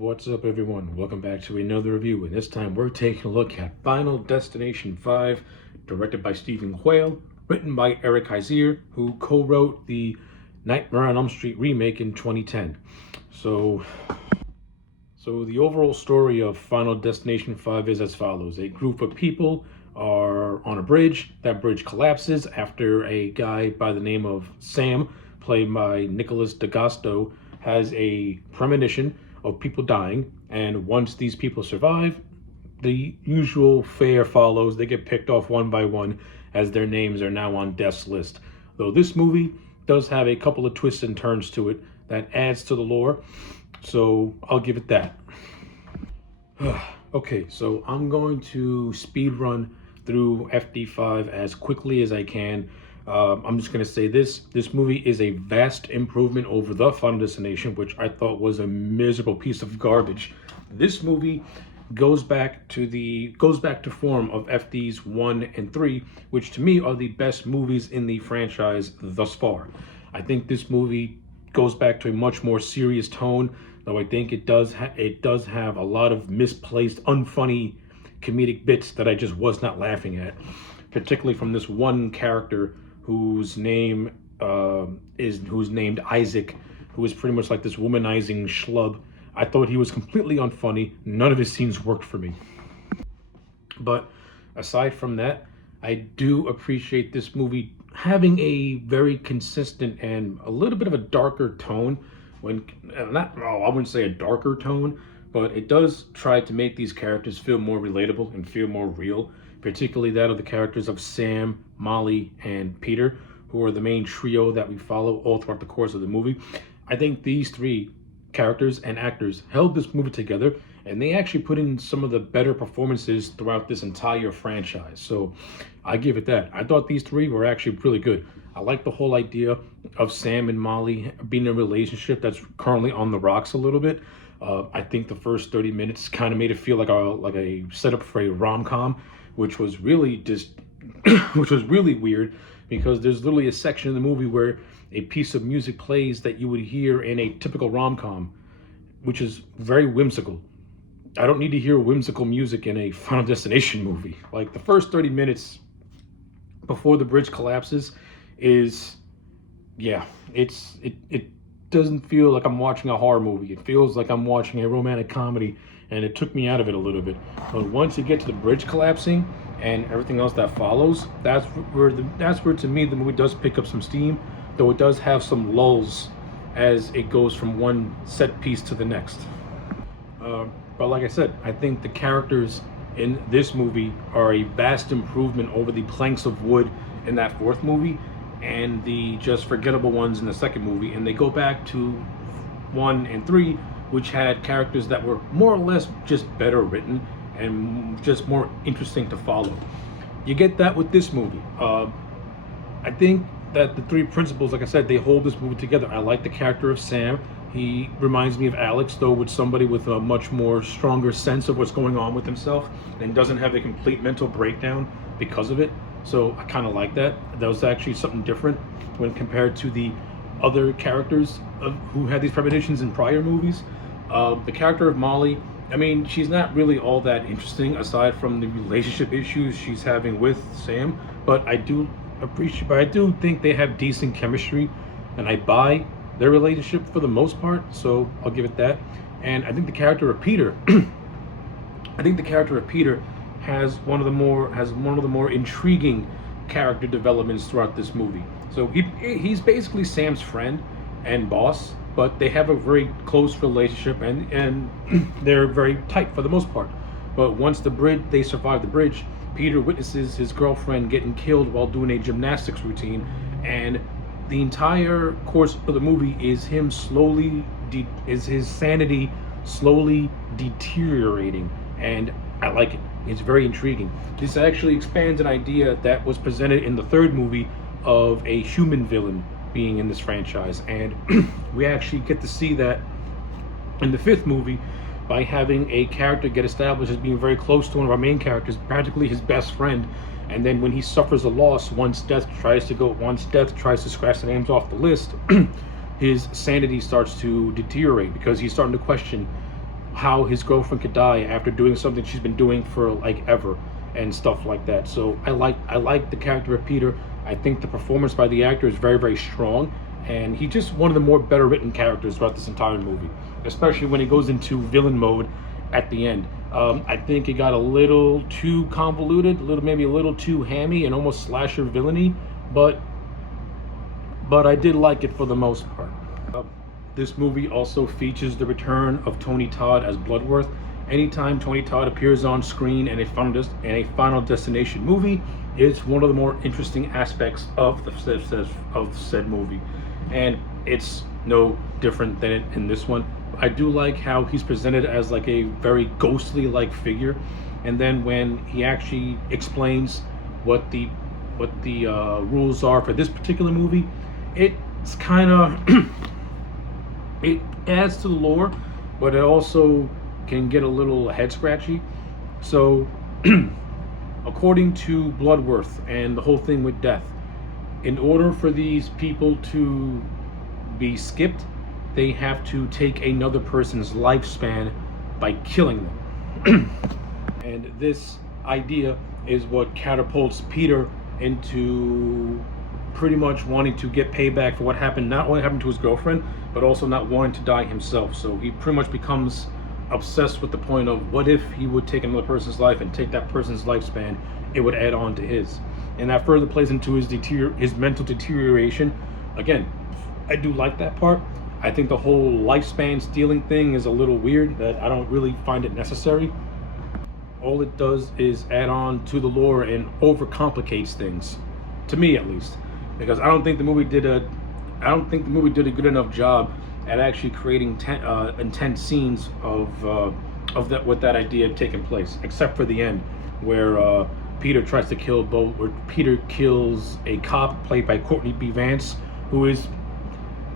What's up, everyone? Welcome back to another review, and this time we're taking a look at Final Destination 5, directed by Stephen Quayle, written by Eric Heiser, who co-wrote the Nightmare on Elm Street remake in 2010. So the overall story of Final Destination 5 is as follows. A group of people are on a bridge. That bridge collapses after a guy by the name of Sam, played by Nicholas D'Agosto, has a premonition of people dying, and once these people survive, the usual fare follows. They get picked off one by one as their names are now on death's list. Though this movie does have a couple of twists and turns to it that adds to the lore, so I'll give it that. Okay, so I'm going to speed run through FD5 as quickly as I can. I'm just going to say this movie is a vast improvement over the Final Destination, which I thought was a miserable piece of garbage. This movie goes back to form of FDs 1 and 3, which to me are the best movies in the franchise thus far. I think this movie goes back to a much more serious tone, though I think it does have a lot of misplaced, unfunny comedic bits that I just was not laughing at, particularly from this one character who's named Isaac, who is pretty much like this womanizing schlub. I thought he was completely unfunny. None of his scenes worked for me. But aside from that, I do appreciate this movie having a very consistent and a little bit of a darker tone. I wouldn't say a darker tone, but it does try to make these characters feel more relatable and feel more real, particularly that of the characters of Sam, Molly, and Peter, who are the main trio that we follow all throughout the course of the movie. I think these three characters and actors held this movie together, and they actually put in some of the better performances throughout this entire franchise. So I give it that. I thought these three were actually really good. I like the whole idea of Sam and Molly being in a relationship that's currently on the rocks a little bit. I think the first 30 minutes kind of made it feel like a setup for a rom-com, which was really weird, because there's literally a section in the movie where a piece of music plays that you would hear in a typical rom-com, which is very whimsical. I don't need to hear whimsical music in a Final Destination movie. Like, the first 30 minutes before the bridge collapses is, it doesn't feel like I'm watching a horror movie. It feels like I'm watching a romantic comedy, and it took me out of it a little bit. But once you get to the bridge collapsing and everything else that follows, that's where to me the movie does pick up some steam, though it does have some lulls as it goes from one set piece to the next. But like I said, I think the characters in this movie are a vast improvement over the planks of wood in that fourth movie and the just forgettable ones in the second movie, and they go back to 1 and 3, which had characters that were more or less just better written and just more interesting to follow. You get that with this movie. I think that the three principals, like I said, they hold this movie together. I like the character of Sam. He reminds me of Alex, though with somebody with a much more stronger sense of what's going on with himself and doesn't have a complete mental breakdown because of it. So I kind of like that. That was actually something different when compared to the other characters who had these premonitions in prior movies. The character of Molly, I mean, she's not really all that interesting aside from the relationship issues she's having with Sam, but I do think they have decent chemistry, and I buy their relationship for the most part, so I'll give it that. And I think the character of Peter has one of the more intriguing character developments throughout this movie. So he's basically Sam's friend and boss, but they have a very close relationship, and they're very tight for the most part. But once they survive the bridge, Peter witnesses his girlfriend getting killed while doing a gymnastics routine, and the entire course of the movie is him his sanity slowly deteriorating, and I like it. It's very intriguing. This actually expands an idea that was presented in the third movie of a human villain being in this franchise, and we actually get to see that in the fifth movie by having a character get established as being very close to one of our main characters, practically his best friend. And then when he suffers a loss, once death tries to scratch the names off the list, his sanity starts to deteriorate because he's starting to question how his girlfriend could die after doing something she's been doing for like ever and stuff like that. So I like the character of Peter. I think the performance by the actor is very, very strong, and he's just one of the more better written characters throughout this entire movie, especially when he goes into villain mode at the end. I think it got a little too convoluted, maybe a little too hammy and almost slasher villainy, but I did like it for the most part. This movie also features the return of Tony Todd as Bloodworth. Anytime Tony Todd appears on screen in a Final Destination movie, it's one of the more interesting aspects of said movie, and it's no different than it in this one. I do like how he's presented as like a very ghostly like figure, and then when he actually explains what the rules are for this particular movie, it's kind of it adds to the lore, but it also can get a little head scratchy. So, according to Bloodworth and the whole thing with death, in order for these people to be skipped, they have to take another person's lifespan by killing them. And this idea is what catapults Peter into pretty much wanting to get payback for what happened, not only happened to his girlfriend, but also not wanting to die himself. So he pretty much becomes obsessed with the point of what if he would take another person's life and take that person's lifespan, it would add on to his. And that further plays into his mental deterioration. Again, I do like that part. I think the whole lifespan stealing thing is a little weird, that I don't really find it necessary. All it does is add on to the lore and overcomplicates things, to me at least, because I don't think the movie did a good enough job at actually creating intense scenes of that with that idea taking place, except for the end where Peter tries to kill where Peter kills a cop played by Courtney B. Vance, who is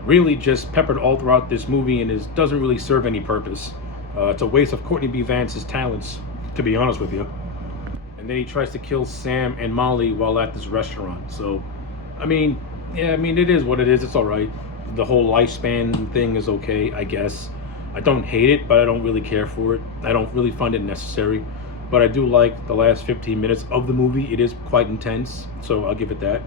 really just peppered all throughout this movie and doesn't really serve any purpose. It's a waste of Courtney B. Vance's talents, to be honest with you. And then he tries to kill Sam and Molly while at this restaurant. So, I mean, it is what it is. It's all right. The whole lifespan thing is okay, I guess. I don't hate it, but I don't really care for it. I don't really find it necessary. But I do like the last 15 minutes of the movie. It is quite intense, so I'll give it that.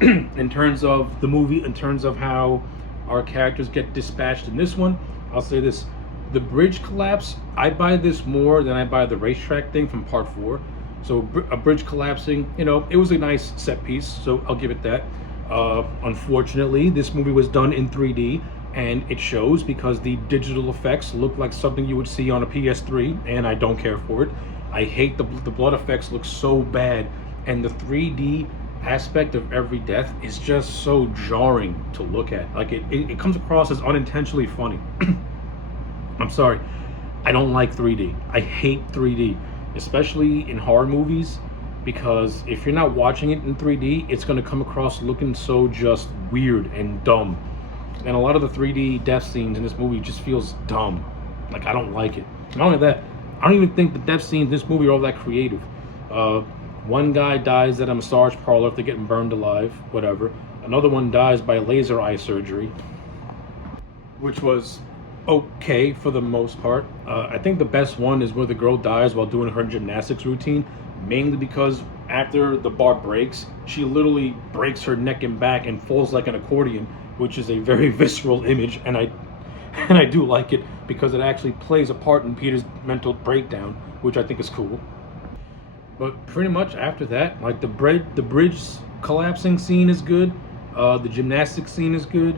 In terms of the movie, in terms of how our characters get dispatched in this one, I'll say this. The bridge collapse, I buy this more than I buy the racetrack thing from part 4. So a bridge collapsing, it was a nice set piece, so I'll give it that. Unfortunately, this movie was done in 3D, and it shows because the digital effects look like something you would see on a PS3, and I don't care for it. I hate the blood effects look so bad, and the 3D aspect of every death is just so jarring to look at. Like it comes across as unintentionally funny. I'm sorry, I don't like 3D. I hate 3D, especially in horror movies, because if you're not watching it in 3D, it's going to come across looking so just weird and dumb. And a lot of the 3D death scenes in this movie just feels dumb. Like, I don't like it. Not only that, I don't even think the death scenes in this movie are all that creative. One guy dies at a massage parlor after getting burned alive, whatever. Another one dies by laser eye surgery, which was okay for the most part. I think the best one is where the girl dies while doing her gymnastics routine, mainly because after the bar breaks, she literally breaks her neck and back and falls like an accordion, which is a very visceral image, and I do like it because it actually plays a part in Peter's mental breakdown, which I think is cool. But pretty much after that, like the bridge collapsing scene is good, the gymnastics scene is good,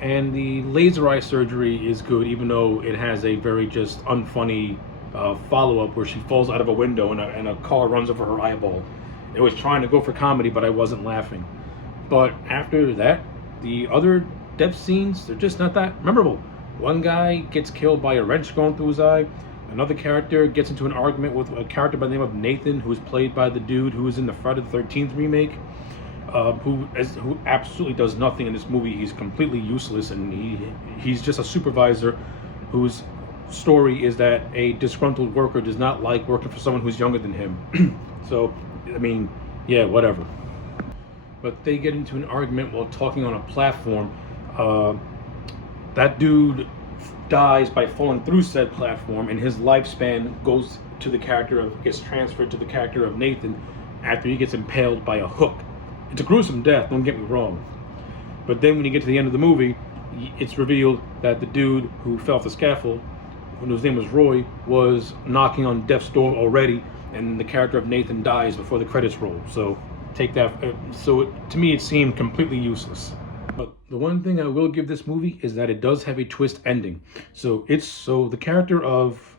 and the laser eye surgery is good, even though it has a very just unfunny follow-up where she falls out of a window and a car runs over her eyeball. It was trying to go for comedy, but I wasn't laughing. But after that, the other death scenes, they're just not that memorable. One guy gets killed by a wrench going through his eye. Another character gets into an argument with a character by the name of Nathan, who's played by the dude who was in the Friday the 13th remake, who absolutely does nothing in this movie. He's completely useless, and he's just a supervisor whose story is that a disgruntled worker does not like working for someone who's younger than him. So, I mean, yeah, whatever. But they get into an argument while talking on a platform. That dude dies by falling through said platform, and his lifespan gets transferred to the character of Nathan after he gets impaled by a hook. It's a gruesome death, don't get me wrong. But then when you get to the end of the movie, it's revealed that the dude who fell off the scaffold, whose name was Roy, was knocking on death's door already, and the character of Nathan dies before the credits roll. So take that. To me, it seemed completely useless. But the one thing I will give this movie is that it does have a twist ending. So the character of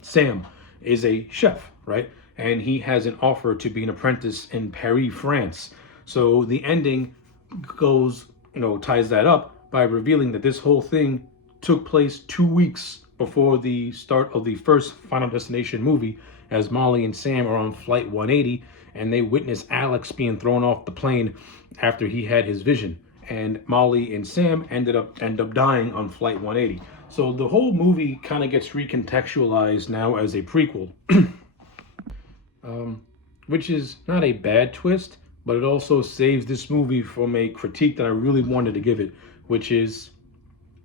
Sam is a chef, right? And he has an offer to be an apprentice in Paris, France. So the ending ties that up by revealing that this whole thing took place 2 weeks before the start of the first Final Destination movie, as Molly and Sam are on flight 180, and they witness Alex being thrown off the plane after he had his vision. And Molly and Sam end up dying on flight 180. So the whole movie kind of gets recontextualized now as a prequel, which is not a bad twist, but it also saves this movie from a critique that I really wanted to give it, which is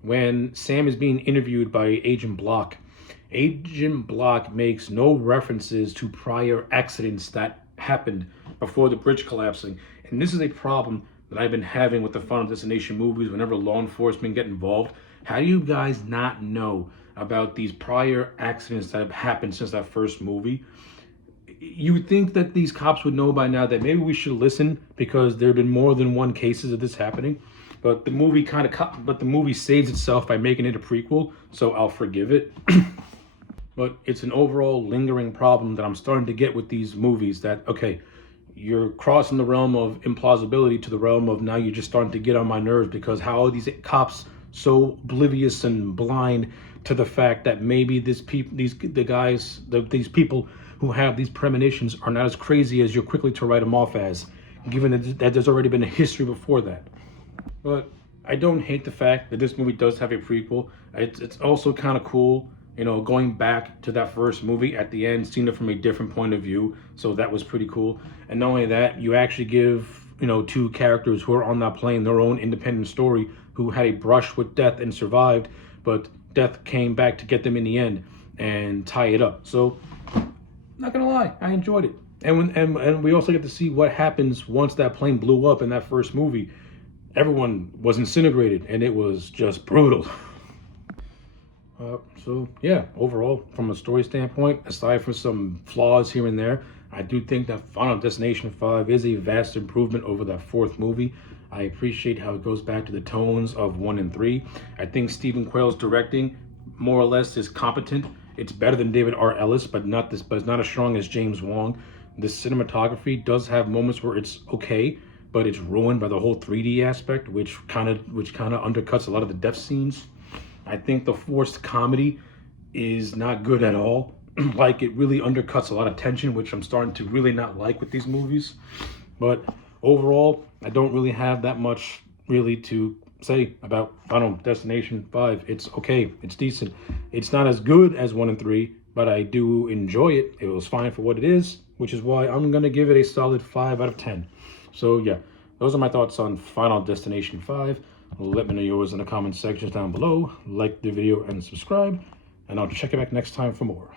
when Sam is being interviewed by Agent Block. Agent Block makes no references to prior accidents that happened before the bridge collapsing. And this is a problem that I've been having with the Final Destination movies whenever law enforcement get involved. How do you guys not know about these prior accidents that have happened since that first movie? You would think that these cops would know by now that maybe we should listen, because there have been more than one cases of this happening. But the movie saves itself by making it a prequel, so I'll forgive it. But it's an overall lingering problem that I'm starting to get with these movies, that, okay, you're crossing the realm of implausibility to the realm of now you're just starting to get on my nerves, because how are these cops so oblivious and blind to the fact that maybe these people who have these premonitions are not as crazy as you're quickly to write them off as, given that there's already been a history before that. But I don't hate the fact that this movie does have a prequel. It's also kind of cool, going back to that first movie at the end, seeing it from a different point of view. So that was pretty cool. And not only that, you actually give, two characters who are on that plane their own independent story, who had a brush with death and survived, but death came back to get them in the end and tie it up. So, not gonna lie, I enjoyed it. And we also get to see what happens once that plane blew up in that first movie. Everyone was incinerated, and it was just brutal. So yeah, overall, from a story standpoint, aside from some flaws here and there, I do think that Final Destination 5 is a vast improvement over that fourth movie. I appreciate how it goes back to the tones of 1 and 3. I think Stephen Quayle's directing, more or less, is competent. It's better than David R. Ellis, but it's not as strong as James Wong. The cinematography does have moments where it's okay, but it's ruined by the whole 3D aspect, which kind of undercuts a lot of the death scenes. I think the forced comedy is not good at all. Like, it really undercuts a lot of tension, which I'm starting to really not like with these movies. But overall, I don't really have that much really to say about Final Destination 5. It's okay. It's decent. It's not as good as 1 and 3, but I do enjoy it. It was fine for what it is, which is why I'm going to give it a solid 5 out of 10. So yeah, those are my thoughts on Final Destination 5. Let me know yours in the comment sections down below. Like the video and subscribe, and I'll check you back next time for more.